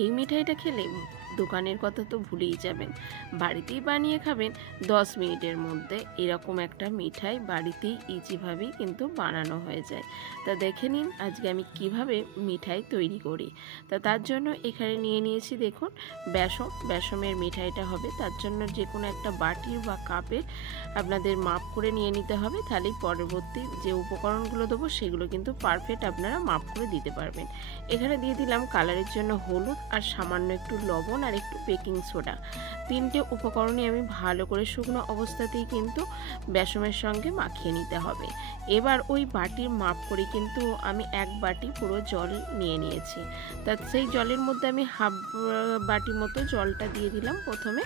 এই মিঠাইটা খেলে দোকানের কথা তো ভুলেই যাবেন, বাড়িতেই বানিয়ে খাবেন 10 মিনিটের মধ্যে। এরকম একটা মিঠাই বাড়িতেই ইজিভাবেই কিন্তু বানানো হয়ে যায়। তা দেখে নিন আজকে আমি কিভাবে মিঠাই তৈরি করি। তার জন্য এখানে নিয়ে নিয়েছি দেখুন বেসমের মিঠাইটা হবে। তার জন্য যে কোনো একটা বাটির বা কাপের আপনাদের মাপ করে নিয়ে নিতে হবে, তাহলেই পরবর্তী যে উপকরণগুলো দেবো সেগুলো কিন্তু পারফেক্ট আপনারা মাপ করে দিতে পারবেন। এখানে দিয়ে দিলাম কালারের জন্য হলুদ আর সামান্য একটু লবণ আর একটু বেকিং সোডা। তিনটে উপকরণই আমি ভালো করে শুকনো অবস্থাতেই কিন্তু বেসমের সঙ্গে মাখিয়ে নিতে হবে। এবার ওই বাটির মাপ করে কিন্তু আমি 1 বাটি পুরো জল নিয়ে নিয়েছি। তা সেই জলের মধ্যে আমি হাফ বাটি মতো জলটা দিয়ে দিলাম। প্রথমে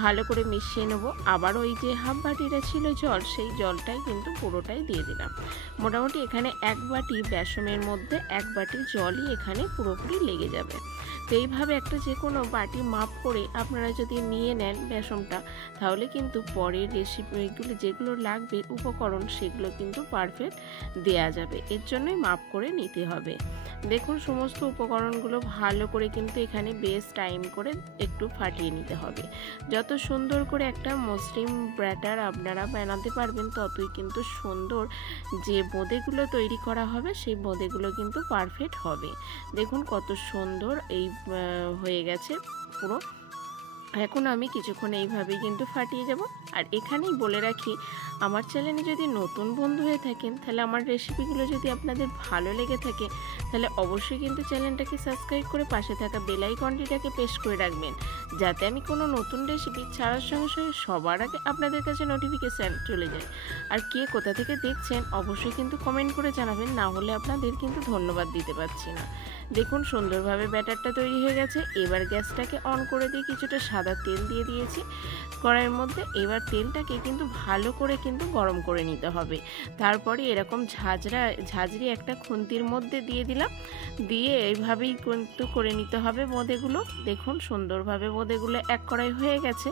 ভালো করে মিশিয়ে নেব। আবার ওই যে হাফ বাটিটা ছিল জল, সেই জলটাই কিন্তু পুরোটাই দিয়ে দিলাম। মোটামুটি এখানে 1 বাটি বেসমের মধ্যে 1 বাটি জলই এখানে পুরোপুরি লেগে যাবে। তো এইভাবে একটা যে কোনো বাটি মাপ করে আপনারা যদি নিয়ে নেন বেসনটা, তাহলে কিন্তু পরের রেসিপিগুলো যেগুলো লাগবে উপকরণ সেগুলো কিন্তু পারফেক্ট দেয়া যাবে। এর জন্যই মাপ করে নিতে হবে। দেখুন সমস্ত উপকরণগুলো ভালো করে কিন্তু এখানে বেশ টাইম করে একটু ফাটিয়ে নিতে হবে। যত সুন্দর করে একটা মসৃণ ব্যাটার আপনারা বানাতে পারবেন, ততই কিন্তু সুন্দর যে বোঁদেগুলো তৈরি করা হবে সেই বোঁদেগুলো কিন্তু পারফেক্ট হবে। দেখুন কত সুন্দর এই হয়ে গেছে পুরো। এখন আমি কিছুক্ষণ এইভাবেই কিন্তু ফাটিয়ে যাব। আর এখানেই বলে রাখি, আমার চ্যানেলে যদি নতুন বন্ধু হয়ে থাকেন, তাহলে আমার রেসিপিগুলো যদি আপনাদের ভালো লেগে থাকে, তাহলে অবশ্যই কিন্তু চ্যানেলটাকে সাবস্ক্রাইব করে পাশে থাকা বেল আইকনটিটাকে প্রেস করে রাখবেন, যাতে আমি কোনো নতুন রেসিপি ছাড়ার সঙ্গে সঙ্গে সবার আগে আপনাদের কাছে নোটিফিকেশান চলে যায়। আর কে কোথা থেকে দেখছেন অবশ্যই কিন্তু কমেন্ট করে জানাবেন, না হলে আপনাদের কিন্তু ধন্যবাদ দিতে পারছি না। দেখুন সুন্দরভাবে ব্যাটারটা তৈরি হয়ে গেছে। এবার গ্যাসটাকে অন করে দিয়ে কিছুটা সাদা তেল দিয়ে দিয়েছি কড়াইয়ের মধ্যে। এবার তেলটাকে কিন্তু ভালো করে কিন্তু গরম করে নিতে হবে। তারপরে এরকম ঝাঁঝরি একটা খুন্তির মধ্যে দিয়ে দিলাম, দিয়ে এইভাবেই কিন্তু করে নিতে হবে বোঁদেগুলো। দেখুন সুন্দরভাবে বোঁদেগুলো এক কড়াই হয়ে গেছে।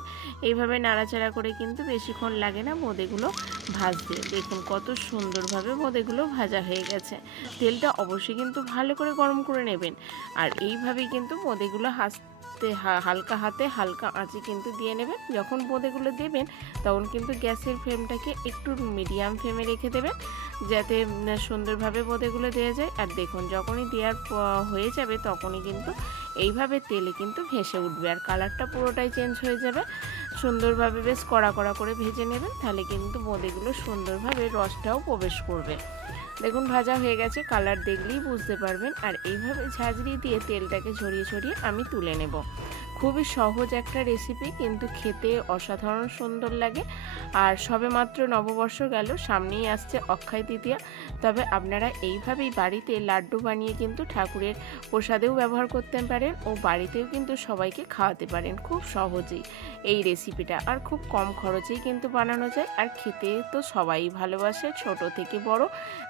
এইভাবে নাড়াচাড়া করে কিন্তু বেশিক্ষণ লাগে না বোঁদেগুলো ভাজতে। দেখুন কত সুন্দরভাবে বোঁদেগুলো ভাজা হয়ে গেছে। তেলটা অবশ্যই কিন্তু ভালো করে গরম করে নেবেন। আর এইভাবেই কিন্তু বোঁদেগুলো হালকা হাতে হালকা আঁচে কিন্তু দিয়ে নেবেন। যখন বোঁদেগুলো দেবেন তখন কিন্তু গ্যাসের ফ্লেমটাকে একটু মিডিয়াম ফ্লেমে রেখে দেবেন, যাতে সুন্দরভাবে বোঁদেগুলো দেওয়া যায়। আর দেখুন যখনই দেওয়ার হয়ে যাবে তখনই কিন্তু এইভাবে তেলে কিন্তু ভেসে উঠবে আর কালারটা পুরোটাই চেঞ্জ হয়ে যাবে। সুন্দরভাবে বেশ কড়া কড়া করে ভেজে নেবেন, তাহলে কিন্তু বোঁদেগুলো সুন্দরভাবে রসটাও প্রবেশ করবে। দেখুন ভাজা হয়ে গেছে, কালার দেখলেই বুঝতে পারবেন। আর এইভাবে ঝাঁঝরি দিয়ে তেলটাকে ছড়িয়ে ছড়িয়ে আমি তুলে নেব। খুবই সহজ একটা রেসিপি, কিন্তু খেতে অসাধারণ সুন্দর লাগে। আর সবেমাত্র নববর্ষ গেল, সামনেই আসছে অক্ষয় তৃতীয়া। তবে আপনারা এইভাবেই বাড়িতে লাড্ডু বানিয়ে কিন্তু ঠাকুরের প্রসাদেও ব্যবহার করতে পারেন ও বাড়িতেও কিন্তু সবাইকে খাওয়াতে পারেন খুব সহজেই এই রেসিপিটা। আর খুব কম খরচেই কিন্তু বানানো যায়, আর খেতে তো সবাই ভালোবাসে ছোট থেকে বড়।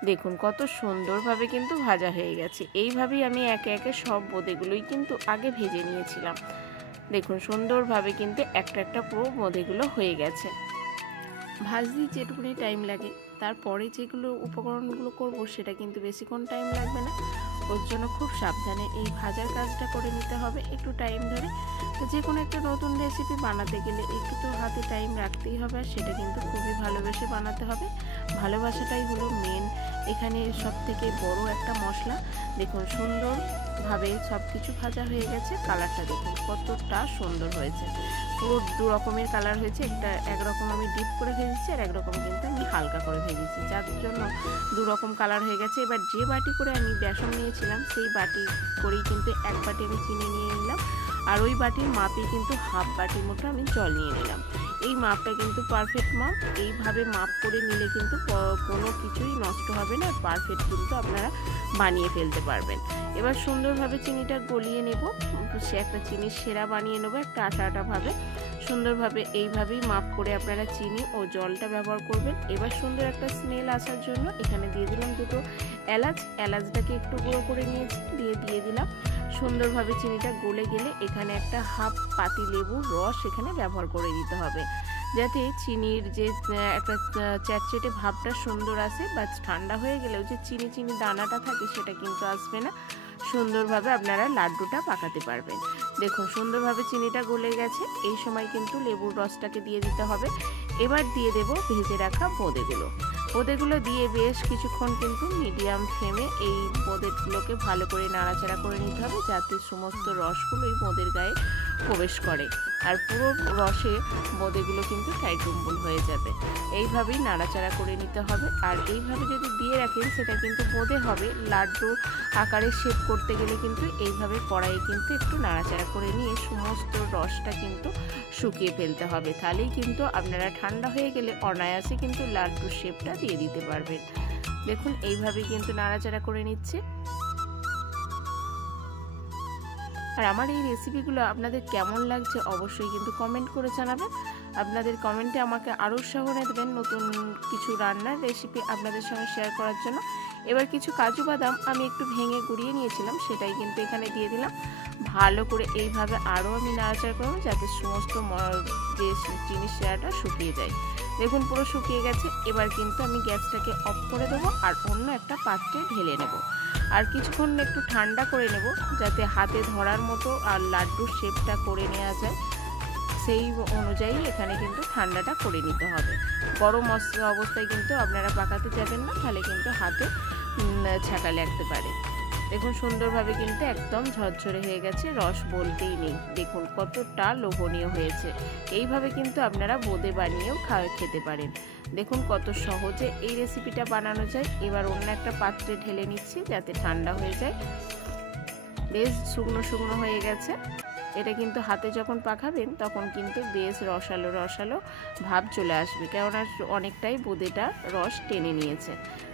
দেখুন কত সুন্দরভাবে কিন্তু ভাজা হয়ে গেছে। এইভাবেই আমি একে একে সব বোঁদেগুলোই কিন্তু আগে ভেজে নিয়েছিলাম। দেখুন সুন্দরভাবে কিন্তু একটা একটা পুরো বোঁদেগুলো হয়ে গেছে। ভাজতে যেটুকুনি টাইম লাগে, তারপরে যেগুলো উপকরণগুলো করব সেটা কিন্তু বেশিক্ষণ টাইম লাগবে না। ওর জন্য খুব সাবধানে এই ভাজার কাজটা করে নিতে হবে একটু টাইম ধরে। তো যে কোনো একটা নতুন রেসিপি বানাতে গেলে একটু তো হাতে টাইম রাখতেই হবে, আর সেটা কিন্তু খুবই ভালোবেসে বানাতে হবে। ভালোবাসাটাই হলো মেন এখানে সবথেকে বড় একটা মশলা। দেখুন সুন্দরভাবে সব কিছু ভাজা হয়ে গেছে। কালারটা দেখুন কতটা সুন্দর হয়েছে। পুরো দু রকমের কালার হয়েছে। একরকম আমি ডিপ করে ভেজেছি, আর একরকম কিন্তু আমি হালকা করে ভেজেছি, যার জন্য দু রকম কালার হয়ে গেছে। এবার যে বাটি করে আমি বেসন নিয়েছিলাম সেই বাটি করেই কিন্তু 1 বাটি আমি চিনি নিয়ে নিলাম, আর ওই বাটির মাপে কিন্তু হাফ বাটির মতো আমি জল নিয়ে নিলাম। এই মাপটা কিন্তু পারফেক্ট মাপ। এইভাবে মাপ করে নিলে কিন্তু কোনো কিছুই নষ্ট হবে না, পারফেক্ট কিন্তু আপনারা বানিয়ে ফেলতে পারবেন। এবার সুন্দরভাবে চিনিটা গলিয়ে নেব, সে একটা চিনির সেরা বানিয়ে নেবো একটা আটা আটাভাবে। সুন্দরভাবে এইভাবেই মাপ করে আপনারা চিনি ও জলটা ব্যবহার করবেন। এবার সুন্দর একটা স্মেল আসার জন্য এখানে দিয়ে দিলাম 2টো এলাচটাকে একটু গুঁড়ো করে নিয়েছি, দিয়ে দিলাম। সুন্দরভাবে চিনিটা গলে গেলে এখানে একটা হাফ পাতি লেবুর রস এখানে ব্যবহার করে দিতে হবে, যাতে চিনির যে একটা চ্যাটচেটে ভাবটা সুন্দর আসে। বা ঠান্ডা হয়ে গেলেও যে চিনি দানাটা থাকে সেটা কিন্তু আসবে না। সুন্দরভাবে আপনারা লাড্ডুটা পাকাতে পারবেন। দেখুন সুন্দরভাবে চিনিটা গলে গেছে, এই সময় কিন্তু লেবুর রসটাকে দিয়ে দিতে হবে। এবার দিয়ে দেব ভেজে রাখা বোঁদেগুলো দিয়ে বেশ কিছুক্ষণ কিন্তু মিডিয়াম ফ্লেমে এই বোঁদেগুলোকে ভালো করে নাড়াচাড়া করে নিতে হবে, যাতে সমস্ত রসগুলো এই বোঁদের গায়ে প্রবেশ করে আর পুরো রসে বোঁদেগুলো কিন্তু টাইটুম্বুল হয়ে যাবে। এইভাবেই নাড়াচাড়া করে নিতে হবে। আর এইভাবে যদি দিয়ে রাখেন সেটা কিন্তু বোঁদে হবে, লাড্ডু আকারে শেপ করতে গেলে কিন্তু এইভাবে কড়াইয়ে কিন্তু একটু নাড়াচাড়া করে নিয়ে সমস্ত রসটা কিন্তু শুকিয়ে ফেলতে হবে। তাহলেই কিন্তু আপনারা ঠান্ডা হয়ে গেলে অনায়াসে কিন্তু লাড্ডুর শেপটা দিয়ে দিতে পারবেন। দেখুন এইভাবেই কিন্তু নাড়াচাড়া করে নিচ্ছে। আর আমার এই রেসিপিগুলো আপনাদের কেমন লাগছে অবশ্যই কিন্তু কমেন্ট করে জানাবেন। আপনাদের কমেন্টে আমাকে আরও উৎসাহ দেবেন নতুন কিছু রান্নার রেসিপি আপনাদের সঙ্গে শেয়ার করার জন্য। এবার কিছু কাজু বাদাম আমি একটু ভেঙে গুঁড়িয়ে নিয়েছিলাম, সেটাই কিন্তু এখানে দিয়ে দিলাম। ভালো করে এইভাবে আরও আমি নাড়াচাড়া করব, যাতে সমস্ত যে জিনিসটা শুকিয়ে যায়। দেখুন পুরো শুকিয়ে গেছে। এবার কিন্তু আমি গ্যাসটাকে অফ করে দেবো আর অন্য একটা পাত্রে ঢেলে নেব। আর কিছুক্ষণ একটু ঠান্ডা করে নেব, যাতে হাতে ধরার মতো আর লাড্ডুর শেপটা করে নেওয়া যায়। সেই অনুযায়ী এখানে কিন্তু ঠান্ডাটা করে নিতে হবে। গরম অবস্থায় কিন্তু আপনারা পাকাতে যাবেন না, তাহলে কিন্তু হাতে ছ্যাঁকা লাগতে পারে। দেখুন সুন্দরভাবে কিন্তু একদম ঝরঝরে হয়ে গেছে, রস বলতেই নেই। দেখুন কতটা লোভনীয় হয়েছে। এইভাবে কিন্তু আপনারা বোঁদে বানিয়েও খেতে পারেন। দেখুন কত সহজে এই রেসিপিটা বানানো যায়। এবার অন্য একটা পাত্রে ঢেলে নিচ্ছি, যাতে ঠান্ডা হয়ে যায়। বেশ শুকনো শুকনো হয়ে গেছে। এটা কিন্তু হাতে যখন পাকাবেন তখন কিন্তু বেশ রসালো রসালো ভাব চলে আসবে, কেননা অনেকটাই বোঁদেটা রস টেনে নিয়েছে।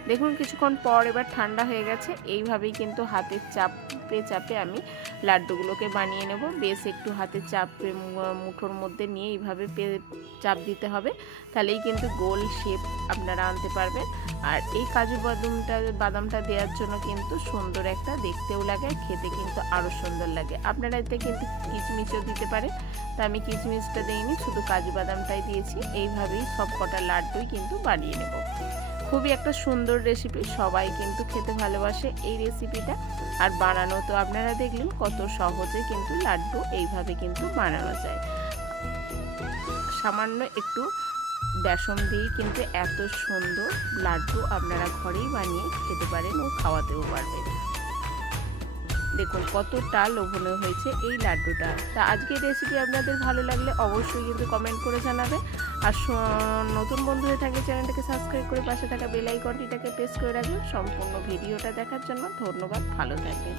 দেখুন কিছুক্ষণ পর এবার ঠান্ডা হয়ে গেছে। এইভাবেই কিন্তু হাতের চাপে চাপে আমি লাড্ডুগুলোকে বানিয়ে নেব। বেশ একটু হাতে চাপে মুঠোর মধ্যে নিয়ে এইভাবে চাপ দিতে হবে, তাহলেই কিন্তু গোল শেপ আপনারা আনতে পারবেন। আর এই কাজু বাদামটা দেওয়ার জন্য কিন্তু সুন্দর একটা দেখতেও লাগে, খেতে কিন্তু আরও সুন্দর লাগে। আপনারা এতে কিন্তু কিশমিশও দিতে পারেন, তা আমি কিশমিশটা দিইনি, শুধু কাজু বাদামটাই দিয়েছি। এইভাবেই সব কটা লাড্ডুই কিন্তু বানিয়ে নেব। খুবই একটা সুন্দর রেসিপি, সবাই কিন্তু খেতে ভালোবাসে এই রেসিপিটা। আর বানানো তো আপনারা দেখলেন কত সহজে কিন্তু লাড্ডু এইভাবে কিন্তু বানানো যায়। সামান্য একটু বেসন দিয়ে কিন্তু এত সুন্দর লাড্ডু আপনারা ঘরেই বানিয়ে খেতে পারেন ও খাওয়াতেও পারবেন। দেখুন কতটা লোভনীয় হয়েছে এই লাড্ডুটা। তা আজকের রেসিপি আপনাদের ভালো লাগলে অবশ্যই কিন্তু কমেন্ট করে জানাবেন। আর নতুন বন্ধু হয়ে থাকলে চ্যানেলটাকে সাবস্ক্রাইব করে পাশে থাকা বেল আইকনটিটাকে প্রেস করে রাখবেন। সম্পূর্ণ ভিডিওটা দেখার জন্য ধন্যবাদ। ভালো থাকবেন।